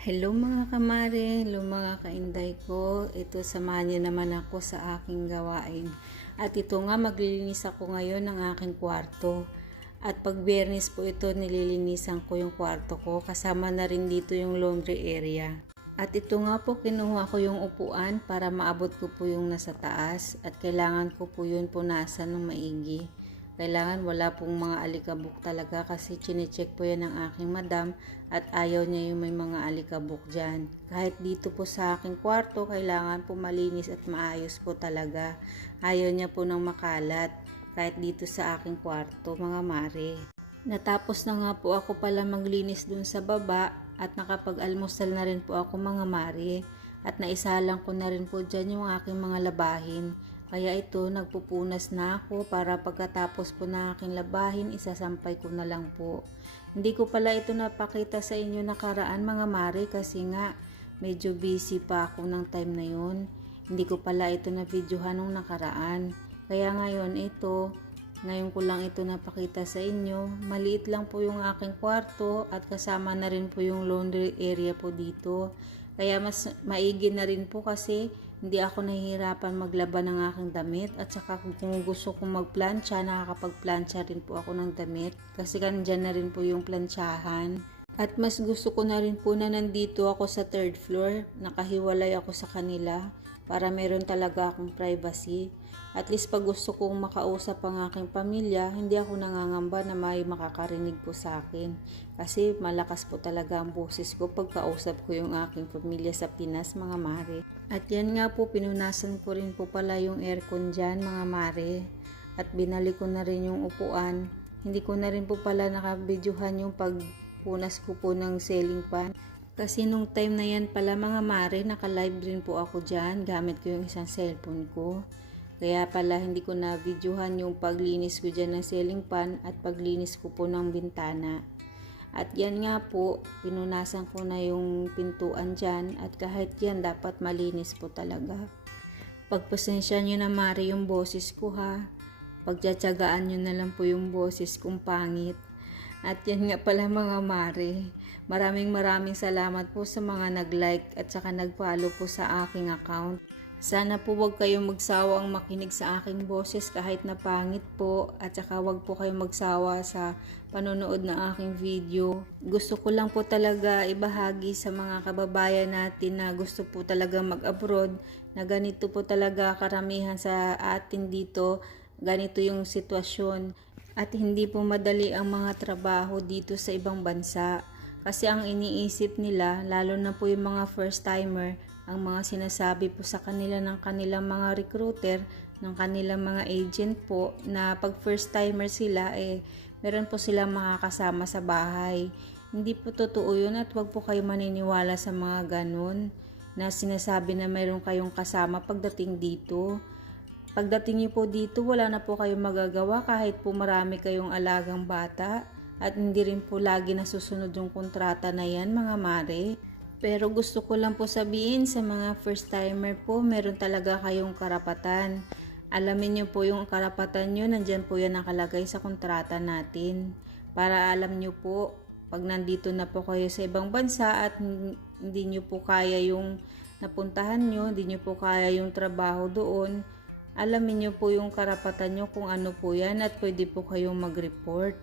Hello mga kamare, hello mga kainday ko. Ito, samahan niyo naman ako sa aking gawain. At ito nga, maglilinis ako ngayon ng aking kwarto. At pag Biyernes po ito, nililinisan ko yung kwarto ko. Kasama na rin dito yung laundry area. At ito nga po, kinuha ko yung upuan para maabot ko po yung nasa taas. At kailangan ko po yun punasan ng maigi. Kailangan wala pong mga alikabok talaga kasi chinecheck po yan ng aking madam at ayaw niya yung may mga alikabok dyan. Kahit dito po sa aking kwarto, kailangan po malinis at maayos po talaga. Ayaw niya po ng makalat kahit dito sa aking kwarto, mga mare. Natapos na nga po ako pala maglinis dun sa baba at nakapag-almusal na rin po ako, mga mare. At naisalang ko na rin po dyan yung aking mga labahin. Kaya ito, nagpupunas na ako para pagkatapos po na aking labahin, isasampay ko na lang po. Hindi ko pala ito napakita sa inyo nakaraan, mga mare, kasi nga medyo busy pa ako ng time na yun. Hindi ko pala ito na videohan nung nakaraan. Kaya ngayon ko lang ito napakita sa inyo. Maliit lang po yung aking kwarto at kasama na rin po yung laundry area po dito. Kaya mas maigi na rin po kasi hindi ako nahihirapan maglaba ng aking damit at saka kung gusto kong magplansya, nakakapagplansya rin po ako ng damit kasi kandiyan na rin po yung plansyahan. At mas gusto ko na rin po na nandito ako sa third floor, nakahiwalay ako sa kanila para meron talaga akong privacy. At least pag gusto kong makausap ang aking pamilya, hindi ako nangangamba na may makakarinig po sa akin. Kasi malakas po talaga ang boses ko pag kausap ko yung aking pamilya sa Pinas, mga mare. At yan nga po, pinunasan ko rin po pala yung aircon dyan, mga mare. At binalik ko na rin yung upuan. Hindi ko na rin po pala nakabidyohan yung pagpunas ko po ng ceiling fan. Kasi nung time na yan pala, mga mare, naka-live rin po ako dyan. Gamit ko yung isang cellphone ko. Kaya pala hindi ko na videohan yung paglinis ko dyan ng ceiling fan at paglinis ko po ng bintana. At yan nga po, pinunasan ko na yung pintuan dyan at kahit yan dapat malinis po talaga. Pagpasensya nyo na mare yung boses ko ha. Pagtsatsagaan nyo na lang po yung boses kong pangit. At yan nga pala, mga mare. Maraming salamat po sa mga nag-like at saka nag-follow po sa aking account. Sana po wag kayong magsawang makinig sa aking boses kahit na pangit po at saka wag po kayong magsawa sa panonood ng aking video. Gusto ko lang po talaga ibahagi sa mga kababayan natin na gusto po talaga mag-abroad na ganito po talaga karamihan sa atin dito, ganito yung sitwasyon at hindi po madali ang mga trabaho dito sa ibang bansa. Kasi ang iniisip nila, lalo na po yung mga first timer, ang mga sinasabi po sa kanila ng kanilang mga recruiter, ng kanilang mga agent po, na pag first timer sila, meron po silang makakasama sa bahay. Hindi po totoo yun at wag po kayo maniniwala sa mga ganun na sinasabi na meron kayong kasama pagdating dito. Pagdating niyo po dito, wala na po kayong magagawa kahit po marami kayong alagang bata at hindi rin po lagi nasusunod yung kontrata na yan, mga mare. Pero gusto ko lang po sabihin sa mga first timer po, meron talaga kayong karapatan. Alamin nyo po yung karapatan nyo, nandyan po yan nakalagay sa kontrata natin. Para alam nyo po, pag nandito na po kayo sa ibang bansa at hindi nyo po kaya yung napuntahan nyo, hindi nyo po kaya yung trabaho doon, alamin nyo po yung karapatan nyo kung ano po yan at pwede po kayong mag-report.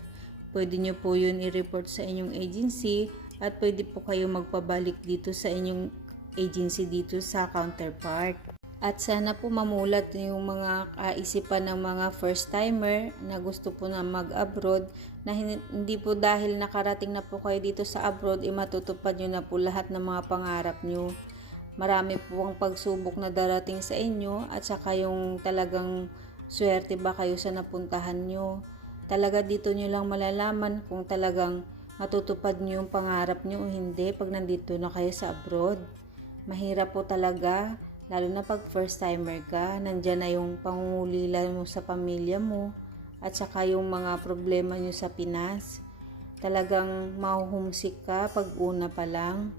Pwede nyo po yun i-report sa inyong agency at pwede po kayo magpabalik dito sa inyong agency dito sa counterpart. At sana po mamulat yung mga kaisipan ng mga first timer na gusto po na mag-abroad na hindi po dahil nakarating na po kayo dito sa abroad matutupad nyo na po lahat ng mga pangarap nyo. Marami po ang pagsubok na darating sa inyo at saka yung talagang swerte ba kayo sa napuntahan nyo. Talaga dito nyo lang malalaman kung talagang matutupad nyo yung pangarap nyo o hindi pag nandito na kayo sa abroad. Mahirap po talaga, lalo na pag first timer ka, nandyan na yung pangungulila mo sa pamilya mo at saka yung mga problema nyo sa Pinas. Talagang mahuhumsik ka pag una pa lang.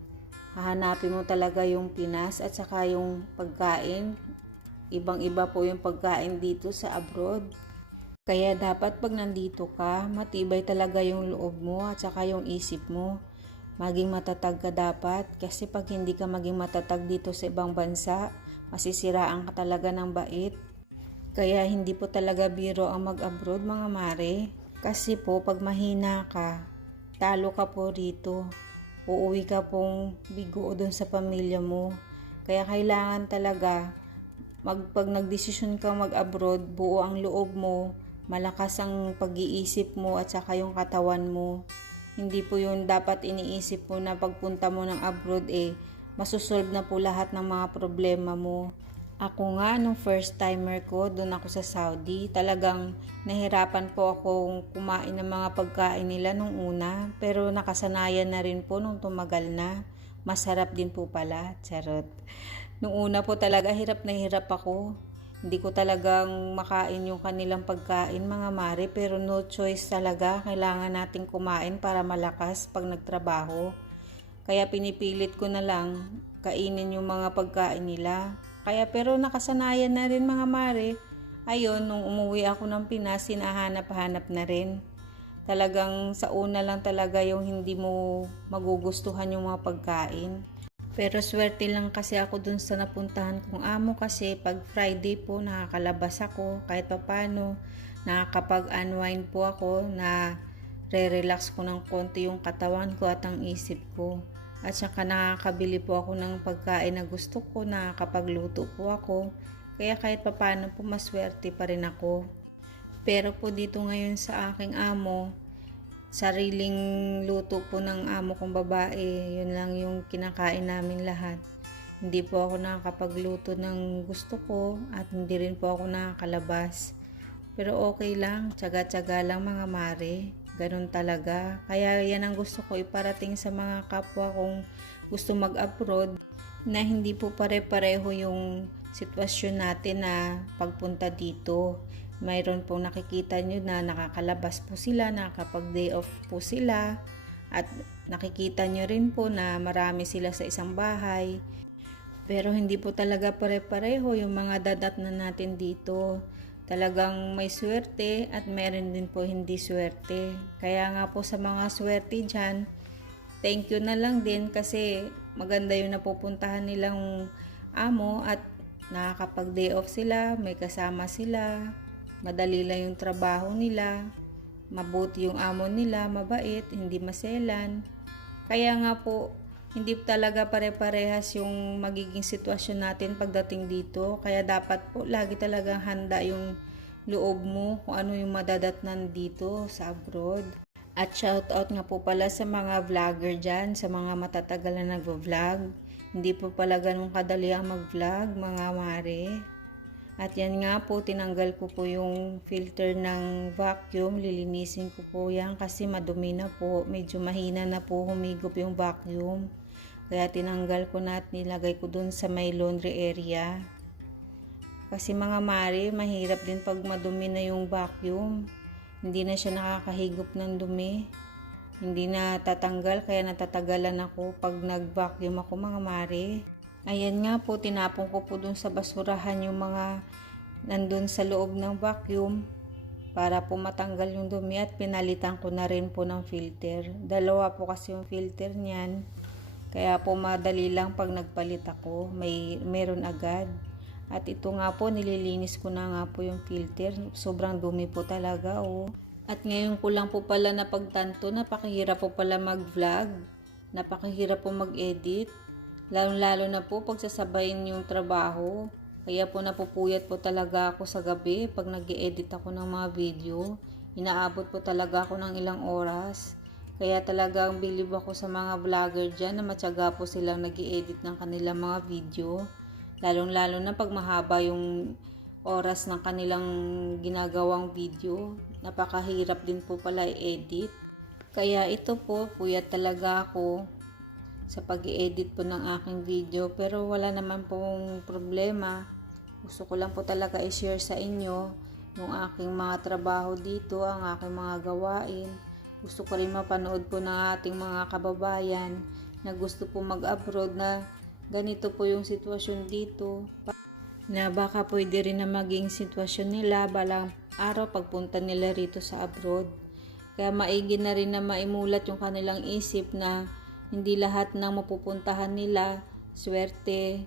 Hahanapin mo talaga yung Pinas at saka yung pagkain. Ibang-iba po yung pagkain dito sa abroad. Kaya dapat pag nandito ka, matibay talaga yung loob mo at saka yung isip mo. maging matatag ka dapat. Kasi pag hindi ka maging matatag dito sa ibang bansa, masisiraan ka talaga ng bait. Kaya hindi po talaga biro ang mag-abroad mga mare. Kasi po pag mahina ka, talo ka po rito. Uuwi ka pong bigo doon sa pamilya mo. Kaya kailangan talaga pag nagdesisyon ka mag-abroad, buo ang loob mo, malakas ang pag-iisip mo at saka yung katawan mo. Hindi po yun dapat iniisip mo na pagpunta mo ng abroad masusolve na po lahat ng mga problema mo. Ako nga, nung first timer ko, doon ako sa Saudi, talagang nahirapan po akong kumain ng mga pagkain nila nung una. Pero nakasanayan na rin po nung tumagal na. Masarap din po pala, charot. Nung una po talaga hirap na hirap ako. Hindi ko talagang makain yung kanilang pagkain mga mare, pero no choice talaga. Kailangan nating kumain para malakas pag nagtrabaho. Kaya pinipilit ko na lang kainin yung mga pagkain nila. Pero nakasanayan na rin mga mare. Ayun, nung umuwi ako ng Pinas, hinahanap-hanap na rin. Talagang sa una lang talaga yung hindi mo magugustuhan yung mga pagkain. Pero swerte lang kasi ako dun sa napuntahan kong amo kasi pag Friday po nakakalabas ako kahit papano. Nakakapag-unwind po ako na re-relax ko ng konti yung katawan ko at ang isip ko. At saka nakakabili po ako ng pagkain na gusto ko, nakakapagluto po ako. Kaya kahit papano po maswerte pa rin ako. Pero po dito ngayon sa aking amo, sariling luto po ng amo kong babae, yun lang yung kinakain namin lahat. Hindi po ako nakakapagluto ng gusto ko at hindi rin po ako nakakalabas. Pero okay lang, tsaga-tsaga lang mga mare. Ganun talaga. Kaya yan ang gusto ko iparating sa mga kapwa kong gusto mag-abroad na hindi po pare-pareho yung sitwasyon natin na pagpunta dito. Mayroon pong nakikita nyo na nakakalabas po sila, nakakapag-day off po sila at nakikita nyo rin po na marami sila sa isang bahay. Pero hindi po talaga pare-pareho yung mga dadat na natin dito. Talagang may swerte at meron din po hindi swerte. Kaya nga po sa mga swerte dyan, thank you na lang din kasi maganda yung napupuntahan nilang amo at nakakapag-day off sila, may kasama sila, madali lang yung trabaho nila, mabuti yung amo nila, mabait, hindi maselan. Kaya nga po, hindi talaga pare-parehas yung magiging sitwasyon natin pagdating dito. Kaya dapat po lagi talagang handa yung loob mo kung ano yung madadatnan dito sa abroad. At shoutout nga po pala sa mga vlogger dyan, sa mga matatagal na nagvo-vlog. Hindi po pala ganun kadali ang mag-vlog mga mare. At yan nga po, tinanggal ko po yung filter ng vacuum. Lilinisin ko po yan kasi madumi na po. Medyo mahina na po humigop yung vacuum. Kaya tinanggal ko na at nilagay ko dun sa may laundry area. Kasi mga mare, mahirap din pag madumi na yung vacuum. Hindi na siya nakakahigop ng dumi. Hindi na tatanggal kaya natatagalan ako pag nag-vacuum ako mga mare. Ayan nga po, tinapon ko po dun sa basurahan yung mga nandun sa loob ng vacuum para po matanggal yung dumi at pinalitan ko na rin po ng filter. Dalawa po kasi yung filter niyan. Kaya po madali lang pag nagpalit ako, meron agad. At ito nga po, nililinis ko na nga po yung filter. Sobrang dumi po talaga At ngayon ko lang po pala napagtanto, napakahirap po pala mag-vlog. Napakahirap po mag-edit. Lalo na po pagsasabayin yung trabaho. Kaya po napupuyat po talaga ako sa gabi pag nag-edit ako ng mga video. Inaabot po talaga ako ng ilang oras. Kaya talagang bilib ako sa mga vlogger dyan na matyaga po silang nag-edit ng kanilang mga video. Lalo na pag mahaba yung oras ng kanilang ginagawang video. Napakahirap din po pala i-edit. Kaya ito po, puyat talaga ako sa pag-i-edit po ng aking video, pero wala naman pong problema. Gusto ko lang po talaga i-share sa inyo yung aking mga trabaho dito, ang aking mga gawain. Gusto ko rin mapanood po ng ating mga kababayan na gusto po mag-abroad na ganito po yung sitwasyon dito. Na baka pwede rin na maging sitwasyon nila balang araw pagpunta nila rito sa abroad. Kaya maigi na rin na maimulat yung kanilang isip na Hindi lahat ng mapupuntahan nila, swerte,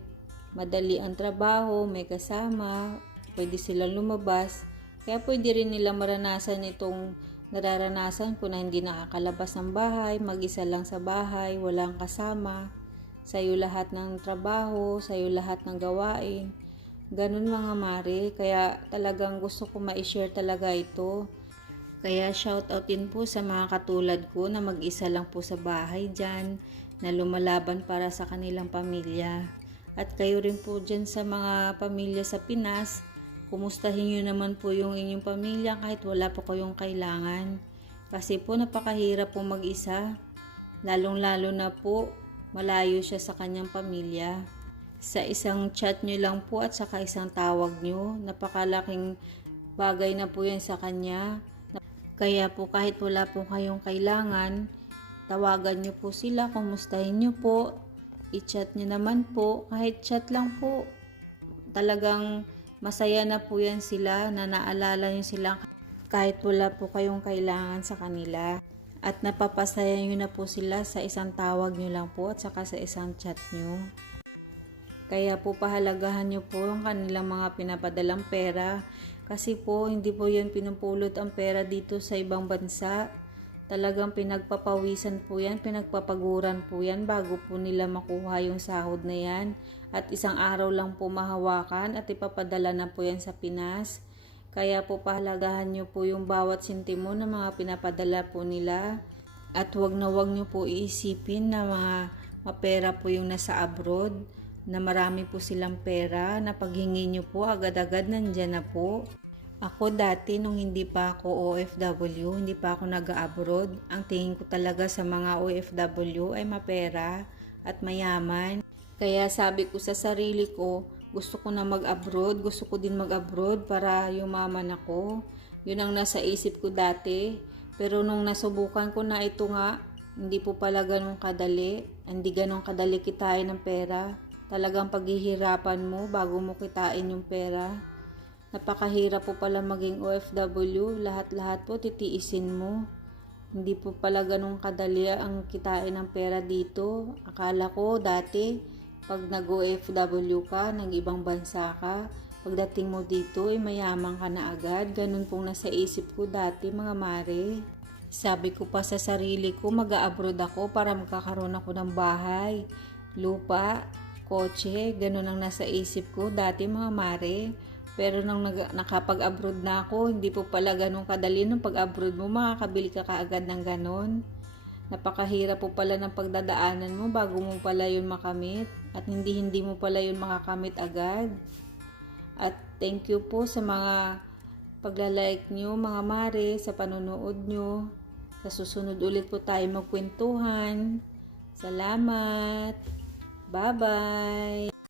madali ang trabaho, may kasama, pwede silang lumabas. Kaya pwede rin nila maranasan itong nararanasan ko na hindi nakakalabas ng bahay, mag-isa lang sa bahay, walang kasama. Sa'yo lahat ng trabaho, sa'yo lahat ng gawain. Ganun mga mare, kaya talagang gusto ko ma-share talaga ito. Kaya shoutout din po sa mga katulad ko na mag-isa lang po sa bahay dyan, na lumalaban para sa kanilang pamilya. At kayo rin po dyan sa mga pamilya sa Pinas, kumustahin nyo naman po yung inyong pamilya kahit wala po kayong kailangan. Kasi po napakahirap po mag-isa, lalong-lalo na po malayo siya sa kanyang pamilya. Sa isang chat nyo lang po at saka isang tawag nyo, napakalaking bagay na po yan sa kanya. Kaya po kahit wala po kayong kailangan, tawagan nyo po sila, kumustahin nyo po, i-chat nyo naman po, kahit chat lang po. Talagang masaya na po yan sila, na naalala nyo sila kahit wala po kayong kailangan sa kanila. At napapasaya nyo na po sila sa isang tawag nyo lang po at saka sa isang chat nyo. Kaya po pahalagahan nyo po yung kanilang mga pinapadalang pera. Kasi po hindi po yan pinupulot ang pera dito sa ibang bansa. Talagang pinagpapawisan po yan, pinagpapaguran po yan bago po nila makuha yung sahod na yan. At isang araw lang po mahawakan at ipapadala na po yan sa Pinas. Kaya po pahalagahan nyo po yung bawat sentimo na mga pinapadala po nila. At wag na wag nyo po iisipin na mga mapera po yung nasa abroad, na marami po silang pera, na paghingi nyo po agad-agad nandyan na po. Ako dati nung hindi pa ako OFW, hindi pa ako nag-abroad, ang tingin ko talaga sa mga OFW ay mapera at mayaman. Kaya sabi ko sa sarili ko, gusto ko na mag-abroad, gusto ko din mag-abroad para yumaman ako. Yun ang nasa isip ko dati. Pero nung nasubukan ko na ito nga, hindi po pala ganun kadali. Hindi ganun kadali kitain ng pera. Talagang paghihirapan mo bago mo kitain yung pera. Napakahirap po pala maging OFW. Lahat-lahat po titiisin mo. Hindi po pala ganun kadali ang kitain ng pera dito. Akala ko dati, pag nag-OFW ka, nag-ibang bansa ka, pagdating mo dito ay mayaman ka na agad. Ganun pong nasa isip ko dati mga mare. Sabi ko pa sa sarili ko, mag-a-abroad ako para magkakaroon ako ng bahay, lupa, kotse. Ganun ang nasa isip ko dati mga mare. Pero nung nakapag-abroad na ako, hindi po pala ganun kadali. Nung pag-abroad mo, makakabili ka kaagad ng ganun. Napakahirap po pala ng pagdadaanan mo bago mo pala yun makamit. At hindi mo pala yun makakamit agad. At thank you po sa mga paglalike nyo mga mare, sa panonood nyo. Sa susunod ulit po tayo magkwentuhan. Salamat. Bye-bye.